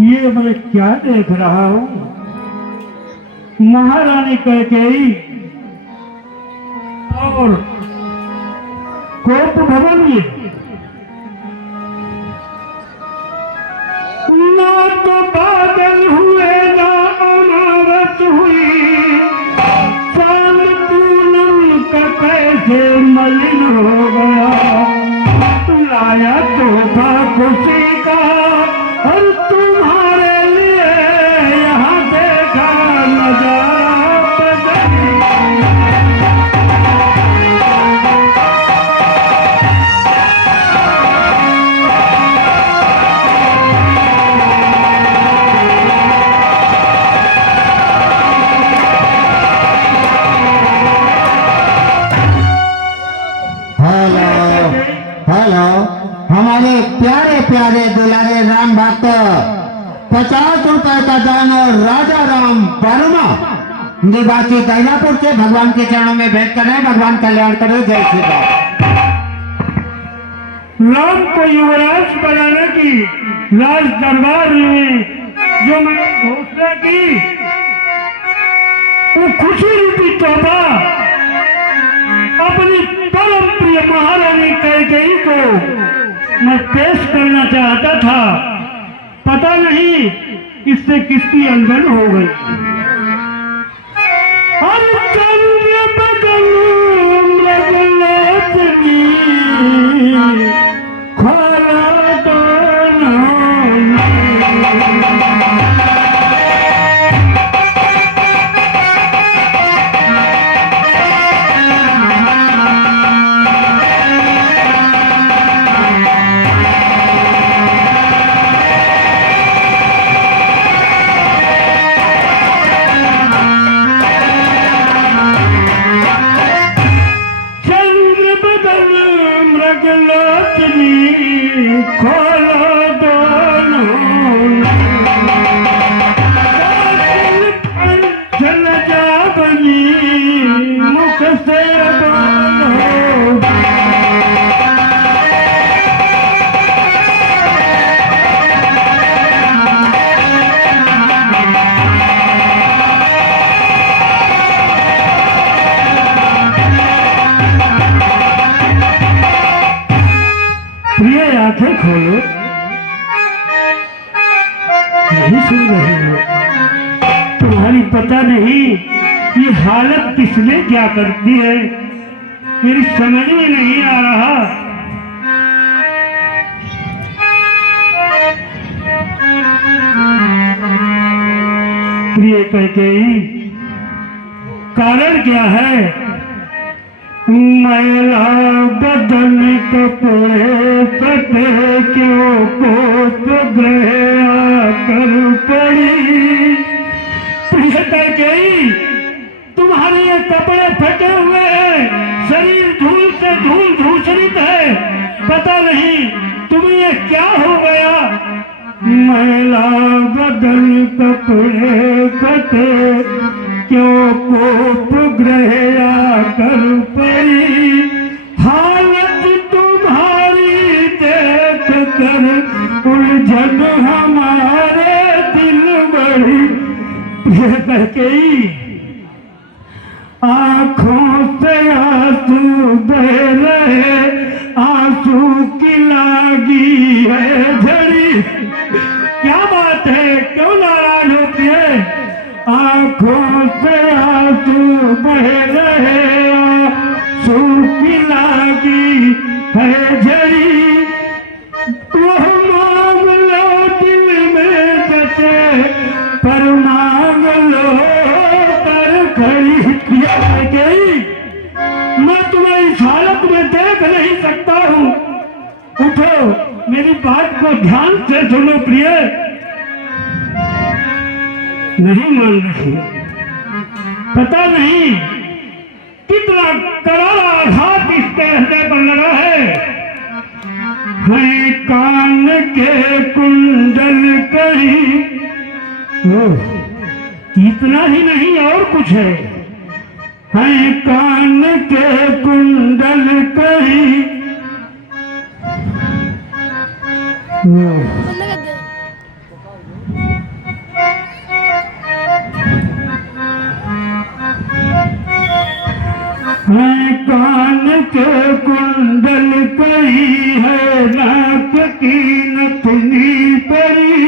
ये मैं क्या देख रहा हूँ? महारानी कैकेयी और कोप भवन में ना तो बादल हुए ना अमावस हुई, चांद पूनम का कैसे मलिन हो गया। लाया तोहफा खुशी का और तुम्हारे लिए यहाँ देखा नजारा बदल। हेलो, हमारे प्यारे प्यारे दुलारे राम भक्त 50 रुपए का दान और राजा राम वर्मा निवासी दैनापुर से भगवान के चरणों में भेंट कर रहे हैं। भगवान कल्याण करे। जय श्री राम। राम को युवराज बनाने की राज दरबार में जो मैंने घोषणा की, वो खुशी रूपी तोहफा अपनी परम प्रिय महारानी कैकेयी को मैं पेश करना चाहता था। पता नहीं इससे किसकी अनबन हो गई। हर चंद्र बदल मृगलोचनी खोला दोनों। खोलो दोनों जल जागनी मुख से प्रिय आंखें खोलो। नहीं सुन रहे हो? तुम्हारी पता नहीं ये हालत किसने क्या करती है, मेरी समझ में नहीं आ रहा। प्रिय कैकेयी, कारण क्या है? मैला बदन कपड़े कटे क्यों कोप ग्रह आकर पड़ी। प्रिय कैकेयी, तुम्हारे ये कपड़े फटे हुए हैं, शरीर धूल से धूल धूसरित है। पता नहीं तुम्हें ये क्या हो गया। मैला बदन कपड़े कटे क्यों कोप ग्रह आकर पड़ी। हालत तुम्हारी देख कर उलझन हमारे दिल बड़ी। प्रिय कैकेयी, आंखों से आंसू बह रहे, आंसू की लागी है झड़ी। क्या बात है, क्यों नाराज होती है? आंखों से आंसू बह रहे, आंसू की लागी है झड़ी। वह मांग लो दिल में बचे, पर मांग लो पर खड़ी। कैकेयी, मैं तुम्हें इस हालत में देख नहीं सकता हूँ। उठो, मेरी बात को ध्यान से सुनो। प्रिय नहीं मान रही। पता नहीं कितना करारा आघात इसके हृदय पर लगा है। कान के कुंडल कहीं, इतना ही नहीं और कुछ है। कान के कुंडल कहीं के कुंडल कई है नाक की नथनी परी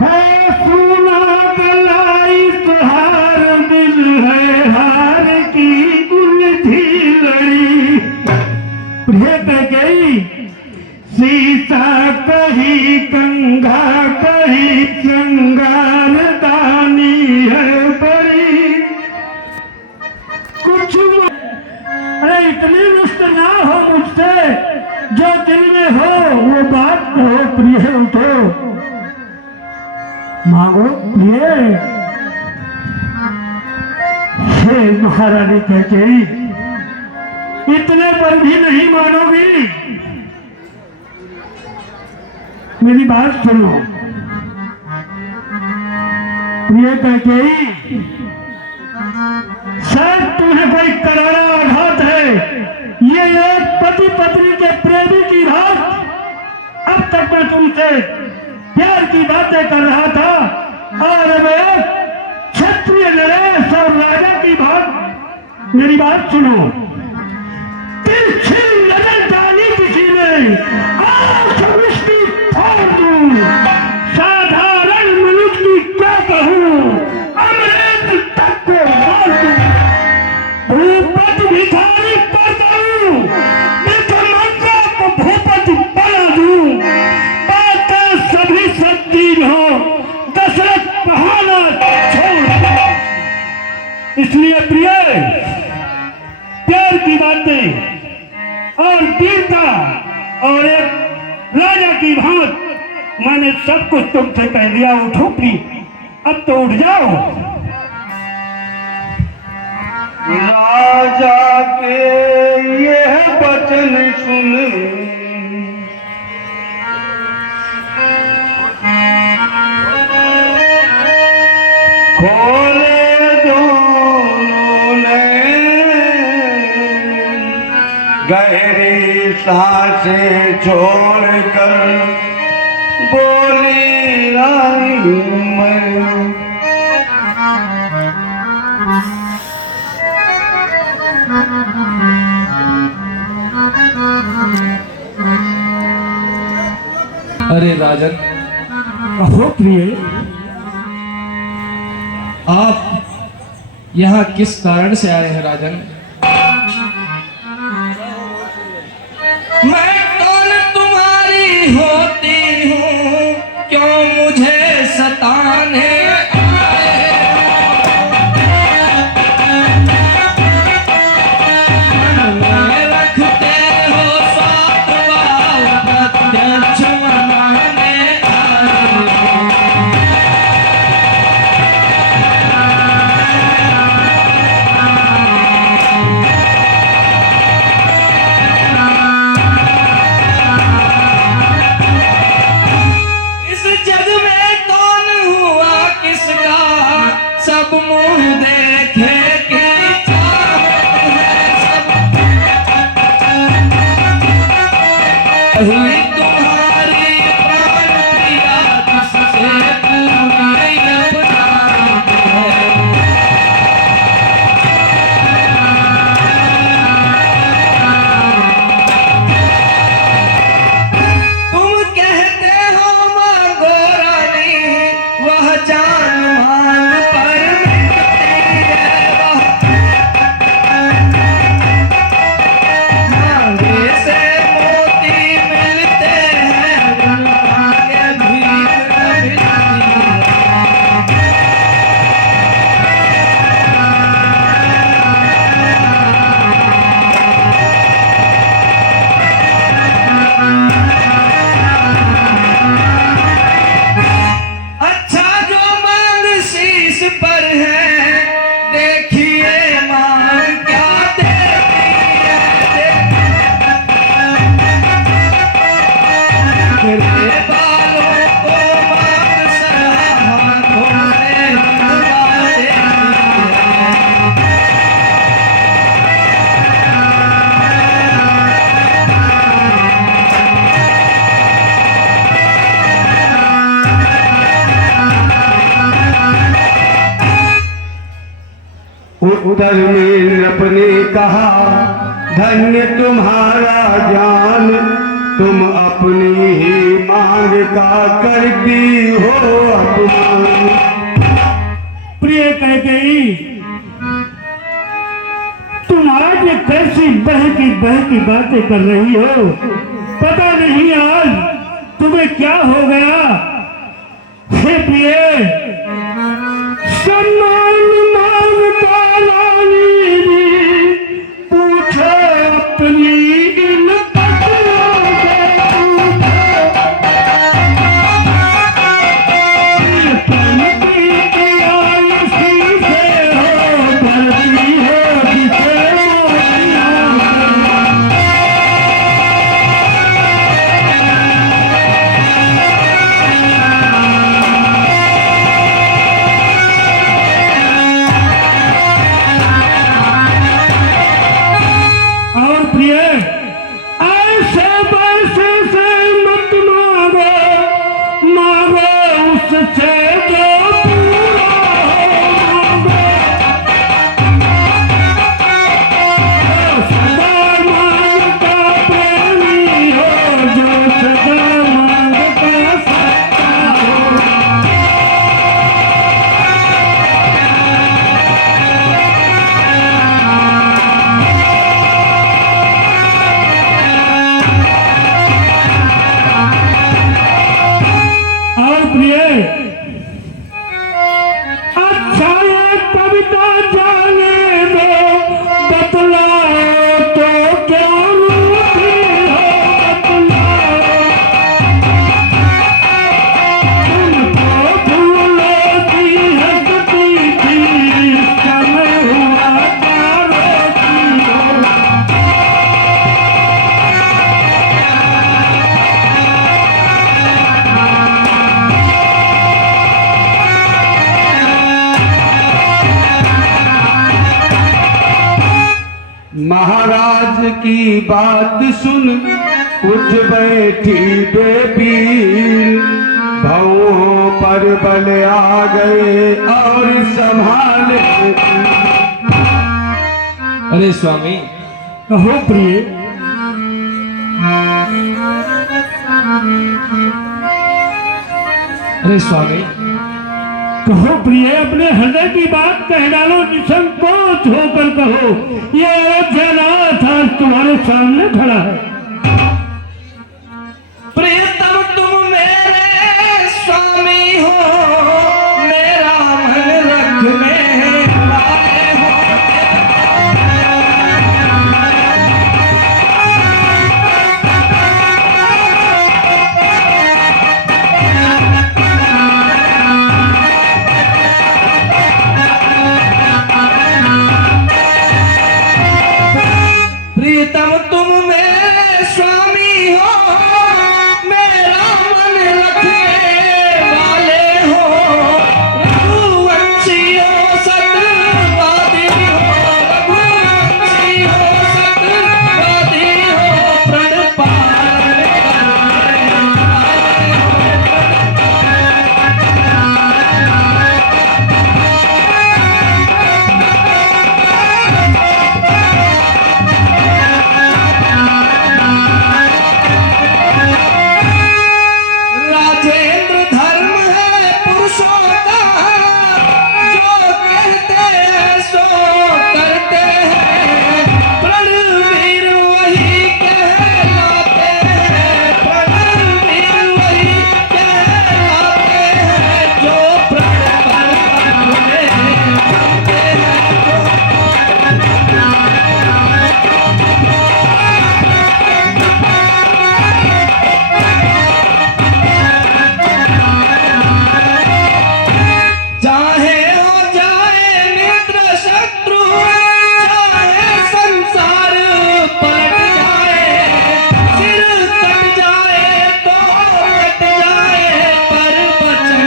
है सोना गलाई तुहार दिल है हार की उलझी लड़ी। प्रिय गई सीता कही गंगा कही श्रृंगार दानी है बड़ी। कुछ अरे इतनी रुष्ट ना हो मुझसे, जो दिल में हो वो बात कहो प्रिय उठो मांगो प्रिय। हे महारानी कैकेयी इतने पर भी नहीं मानोगी, मेरी बात सुनो। प्रिय कैकेयी शायद तुम्हें कोई करारा आघात है, ये एक पति पत्नी के प्रेमी की बात। अब तक मैं तुमसे प्यार की बातें कर रहा था और अब एक क्षत्रिय नरेश और राजा की बात। मेरी बात सुनो। तिरछी नजर डाली किसी ने आंख दृष्टि फाड़ दूं, साधारण मनुष्य की क्या कहूं, अमृत तक को मार दूं, भूपत भिखारी कर दूं, मित्रमंत्रा को भूपत बना दूं। बातें सभी सच्ची हो, दशरथ बहाना छोड़ दो। इसलिए प्रिय प्यार की बातें और वीरता और एक राजा की भांत मैंने सब कुछ तुमसे कह दिया। उठो प्रिय, अब तो उठ जाओ। राजा के यह वचन सुन खोले दोनों ने गहरी सांसें छोड़कर बोली रानी मैं। अरे राजन, कहो प्रिय, आप यहाँ किस कारण से आए हैं राजन? मैं कौन तुम्हारी होती हूँ, क्यों मुझे सताने रखते हो सातवां प्रत्यक्ष मनाने उत्तर में नृप ने कहा, धन्य तुम्हारा ज्ञान, तुम अपनी ही मांग का करती हो अपमान। प्रिय कैकेयी, तुम आज ये कैसी बहकी बातें कर रही हो? पता नहीं आज तुम्हें क्या हो गया? हे प्रिय, सम्मान मांगता रानी जी, पूछो अपनी इन पत्नियों से, पनपी की आयुषी से हो भरती हो जिसे मोतियों से। और प्रिय, ऐसे पैसे से मत मांगो, मांगो उससे जो पूरा हो, मांगो सदा मांगता प्रेमी हो, जो सदा मांगता सच्चा हो। और प्रिय, अच्छा ये कविता जाने दो, बतलाओ तो क्या रूठी हो, बतलाओ। तुमको फूलों की हंसती थी, समय हुआ तारों की हो। महाराज की बात सुन उठ बैठी बेबीर, भवों पर बल आ गए और संभाले। अरे स्वामी, कहो प्रिय, अरे स्वामी, कहो प्रिय, अपने हृदय की बात कह डालो, निसंकोच होकर कहो। ये अयोध्यानाथ आज तुम्हारे सामने खड़ा है। प्रियतम तुम मेरे स्वामी हो, मेरा मन रखने लाए हो। प्रियतम तुम मेरे स्वामी हो, मेरा मन रखने वाले हो। रघुवंशी हो, सत्यवादी हो, रघुवंशी हो, सत्यवादी हो, प्रण पालन करने वाले हो। राजेंद्र धर्म है पुरुषों का, जो कहते हैं सो करते हैं। प्रणवीर वही कहलाते हैं, प्रणवीर वही कहलाते हैं, जो प्रण पर अपने करते हैं। चाहे हो जाए मित्र शत्रु, चाहे संसार पलट जाए, सिर कट जाए तो कट जाए, पर वचन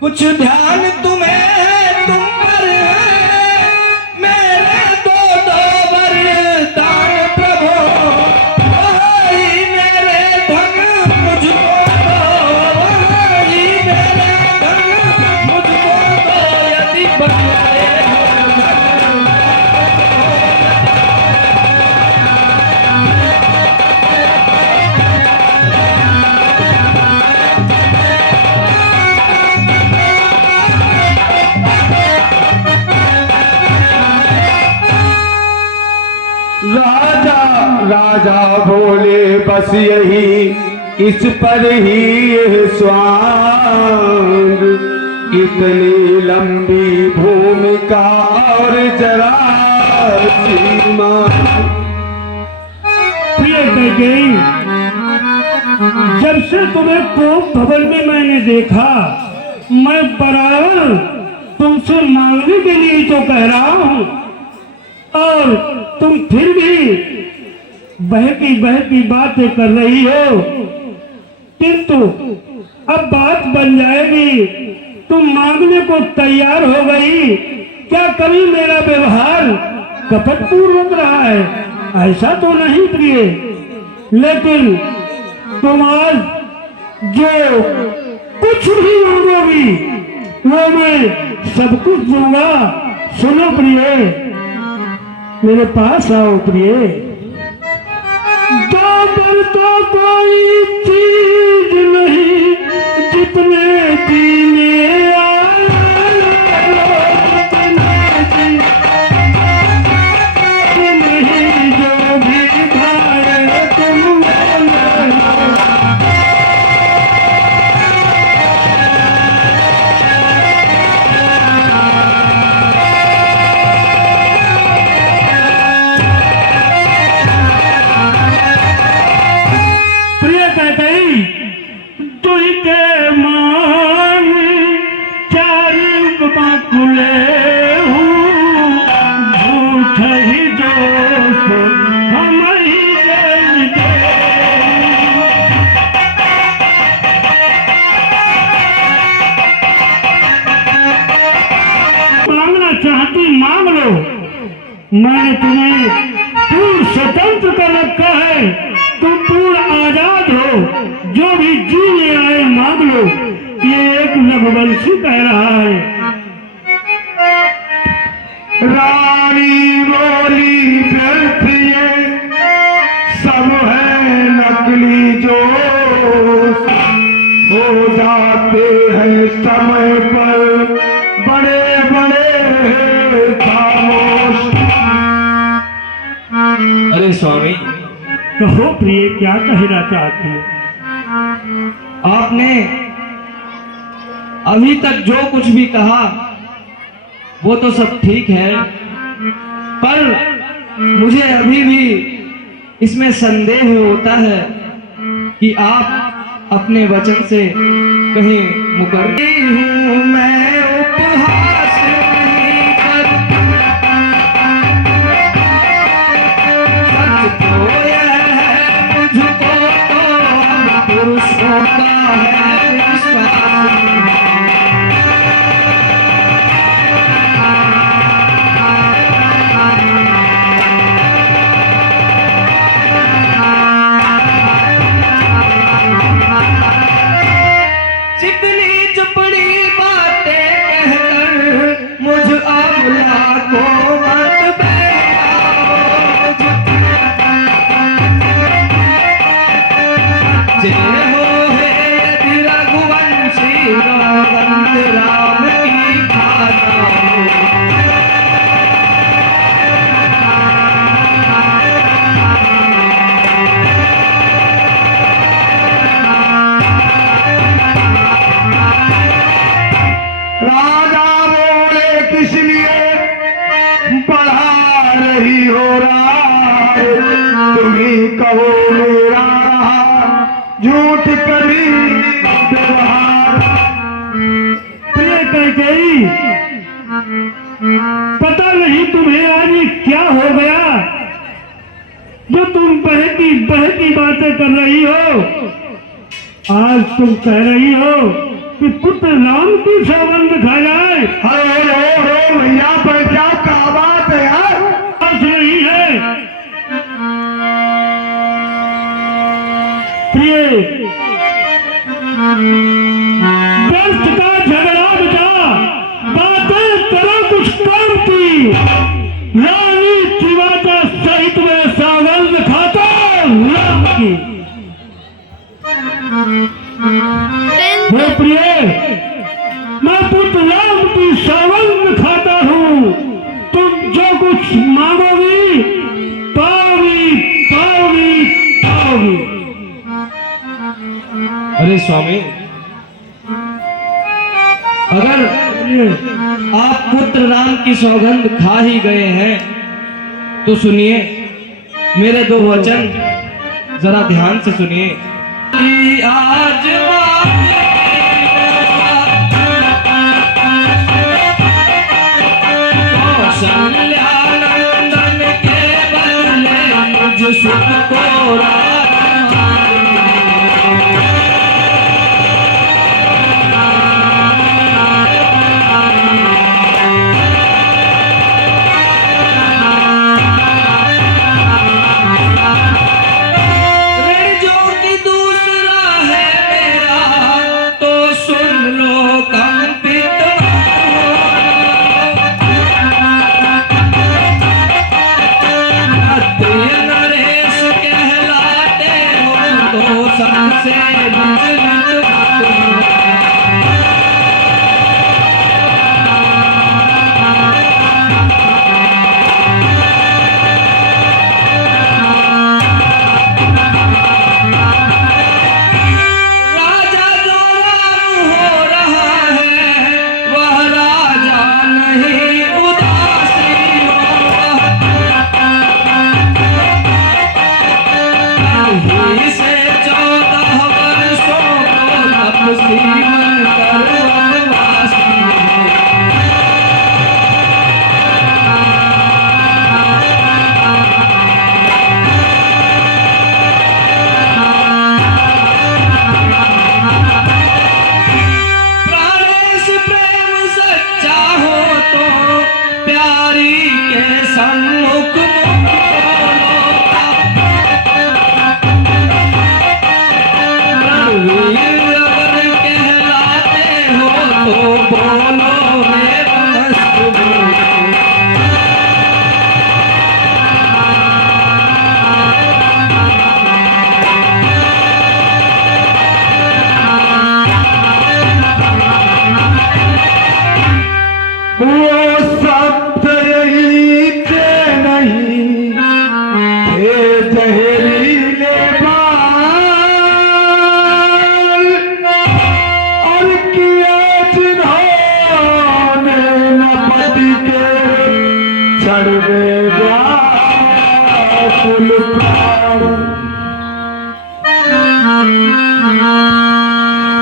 कुछ ध्यान तुम्हें है, तुम पर है मेरे दो वरदान प्रभु। वही मेरे धन मुझको दो, वही मेरे धन मुझको बस यही इस पर ही यह स्वांग, इतनी लंबी भूमिका और जरा सीमा। प्रिय कैकेयी, जब से तुम्हें कोप भवन में मैंने देखा, मैं बराबर तुमसे मांगने के लिए तो कह रहा हूं, और तुम फिर भी बहकी बातें कर रही हो। किंतु अब बात बन जाएगी, तुम मांगने को तैयार हो गई। क्या कभी मेरा व्यवहार कपटपूर्वक रहा है? ऐसा तो नहीं प्रिय, लेकिन तुम आज जो कुछ भी मांगोगी वो मैं सब कुछ दूंगा। सुनो प्रिय, मेरे पास आओ प्रिय। दाबर तो कोई चीज नहीं जितने जीने आए, नहीं जो भी खाए तुम मैंने तुम्हें पूर्ण स्वतंत्र कर रखा है। तुम पूर्ण आजाद हो, जो भी जीने आए मांग लो। ये एक रघुवंशी कह रहा है। रानी बोली व्यर्थ ये सब है नकली, जो हो जाते हैं समय पर बड़े बड़े खामोश। अरे स्वामी, कहो प्रिय, क्या कहना चाहती हो? आपने अभी तक जो कुछ भी कहा वो तो सब ठीक है, पर मुझे अभी भी इसमें संदेह होता है कि आप अपने वचन से कहीं मुकर्री हूं। मैं उपहास नहीं करती, सच तो यह है मुझको तो पुरुषों का है विश्वास। चिकनी चुपड़ी बातें कहकर मुझ अबला को मत बहकाओ। सच्चे हो हे यदि रघुवंशी, रघुवंश राम की खाता हो। राजा बोले किस लिए बढ़ा रही हो राय, तुम्ही कहो मेरा झूठ कभी व्यवहार। प्रिय कैकेयी, पता नहीं तुम्हें आज ये क्या हो गया जो तुम बहकी बातें कर रही हो। आज तुम कह रही हो कि पुत्र राम की सौगंध खा जाए। अरे भैया, पर क्या बात है यार? अर्थ नहीं है प्रिय। व्यर्थ का झगड़ा बचा, बातें करो कुछ काम की। रानी त्रिवाचा सहित में सौगंध खाता राम की। हे प्रिय, मैं पुत्र राम की सौगंध खाता हूँ। तुम जो कुछ मांगोगी पाओगी, पाओगी, पाओगी। अरे स्वामी, अगर आप पुत्र राम की सौगंध खा ही गए हैं तो सुनिए मेरे दो वचन, जरा ध्यान से सुनिए। आज कौशल्यानंदन के बदले मुझ सुख को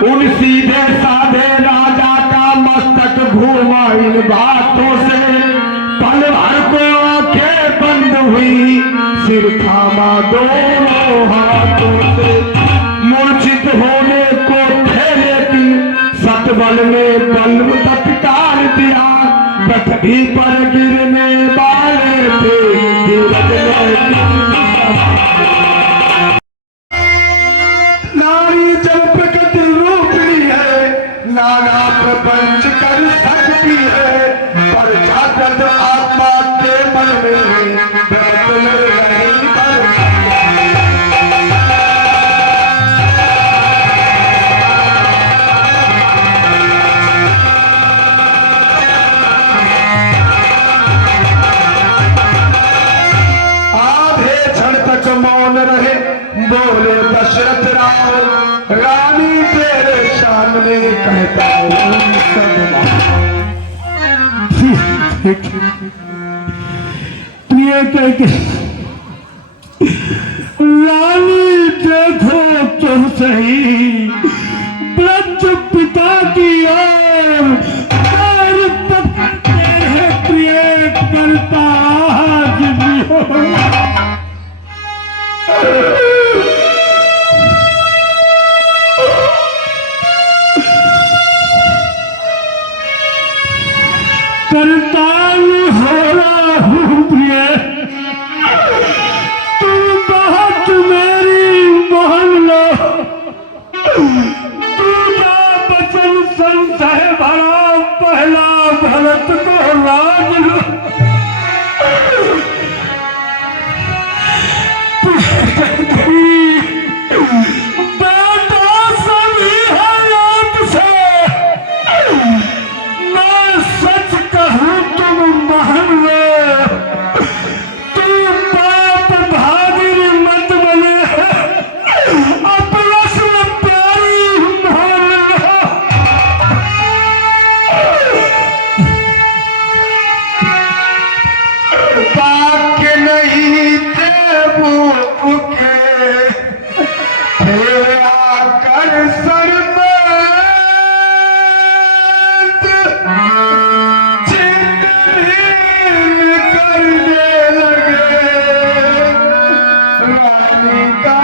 उन सीधे साधे राजा का मस्तक घूमा इन बातों से, पल भर को आंखें बंद हुई, सिर थामा दोनों हाथों से, मूर्छित होने को थे लेकिन सतबल ने बल तत्काल दिया, पृथ्वी पर गिरने वाले थे धीरज ने। नारी जब प्रकृति रूपी है, नाना प्रपंच कर सकती है, पर जागृत आत्मा के मन में बैतल नहीं कर आधे क्षण तक मौन रहे, बोले दशरथ राम, रानी तेरे सामने कहता हूँ सब प्रिय कहके रानी देखो तो सही, ब्रज पिता की ओर पैर पकड़ते हैं प्रिय करता आज भी हो। करताल हो रहा हूँ प्रिय, तू बात मेरी मान लो, दूसरा बचन संशय भरा, पहला भरत को राज लो। बेटा सभी है आपसे, मैं सच कहूँ फिर आकर शर्मांत चित्तहीन करने लगे रानी का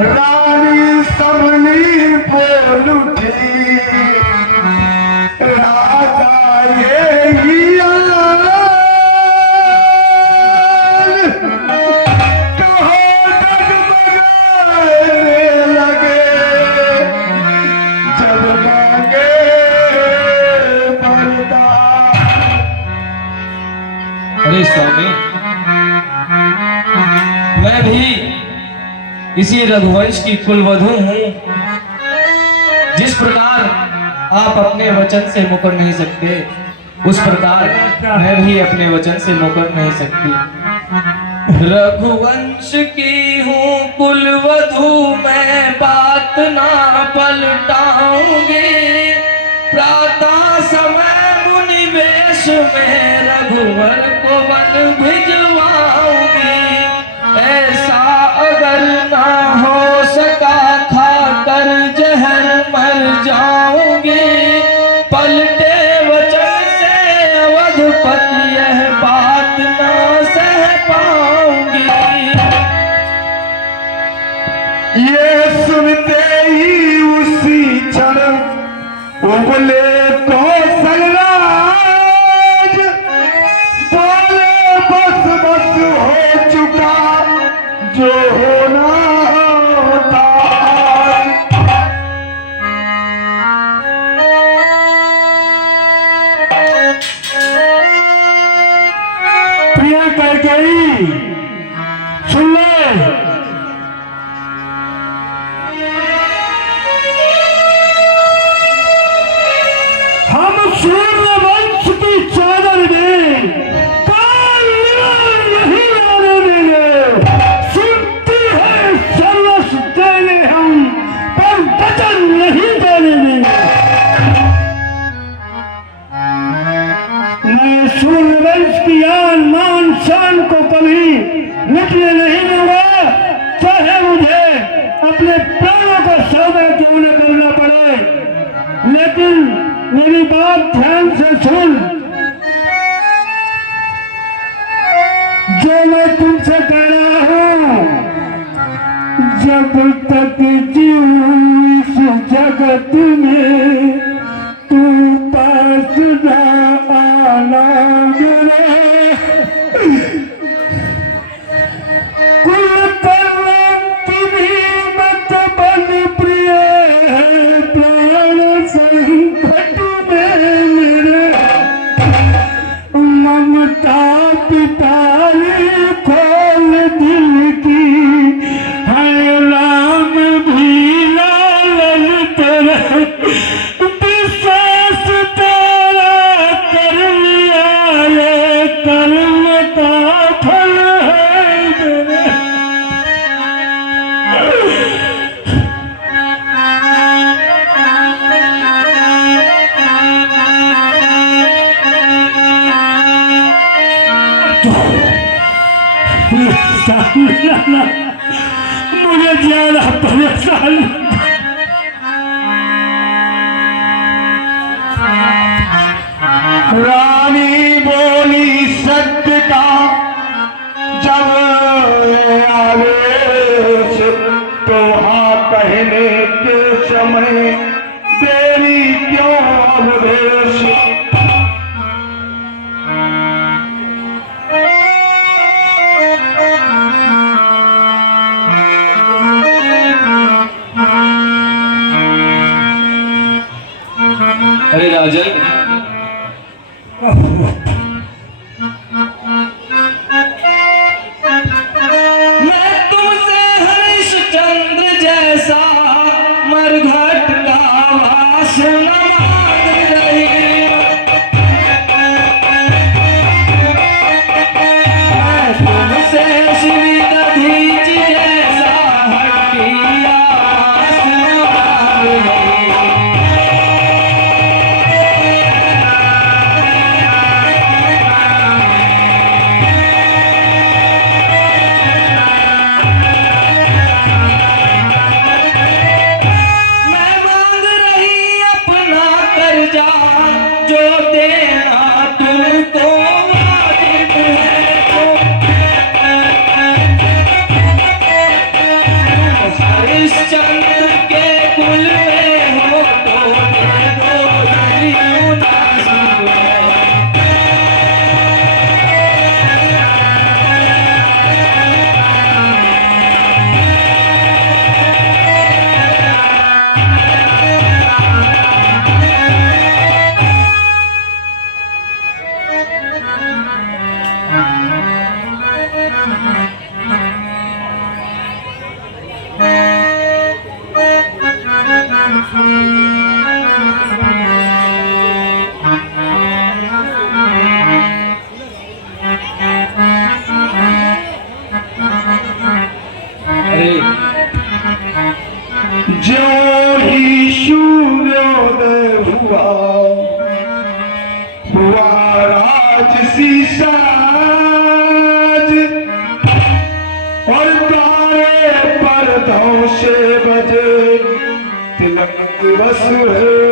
रानी सबनी बोल उठी राजा ये यान कहो डगमगाने लगे जगमगे पर्दा। अरे स्वामी, मैं भी इसी रघुवंश की कुलवधू हूँ। जिस प्रकार आप अपने वचन से मुकर नहीं सकते, उस प्रकार मैं भी अपने वचन से मुकर नहीं सकती। रघुवंश की हूँ कुलवधू, मैं बात ना पलटाऊंगी। प्रातः समय मुनि वेश में रघुवर को वन भिजवाऊंगी। ऐसा अगर ना हो सका खाकर जहर मर जाऊंगी। पलटे वचन से अवधपति यह बात ना सह पाऊंगी। ये सुनते ही उसी क्षण उबले कौशलराज बोले बस बस हो चुका जो होना होता। प्रिया कैकेयी सुन ले, हम सूर्यवंश की चादर में काल नहीं आने देंगे। सुनती है सर्वस्व देने हम, पर वचन नहीं देने देंगे। मैं सूर्यवंश की आन मान शान को कभी मिटने नहीं दूंगा, चाहे मुझे अपने प्राणों को सौदा क्यों न करना पड़े। लेकिन मेरी बात ध्यान से सुन, जो मैं तुमसे कह रहा हूं, जब तक जीऊं इस जगत में तू पास न आना मेरे। कुल पर्वत भी मत बन प्रिय है प्राण संकट में मेरे। ममता पिताली खोल दिल की है राम भी लालन तेरे। विश्वास तेरा कर लिया ये कर्म का फल है मेरे। मुझे ज्यादा परेशान रानी बोली सत्य का जब आवेश, तो हाँ कहने के समय देरी क्यों अवधेश। अरे राजन, ज्यों ही सूर्योदय हुआ राजसी साज और द्वारे पर धौसे बजे तिलक दिवस है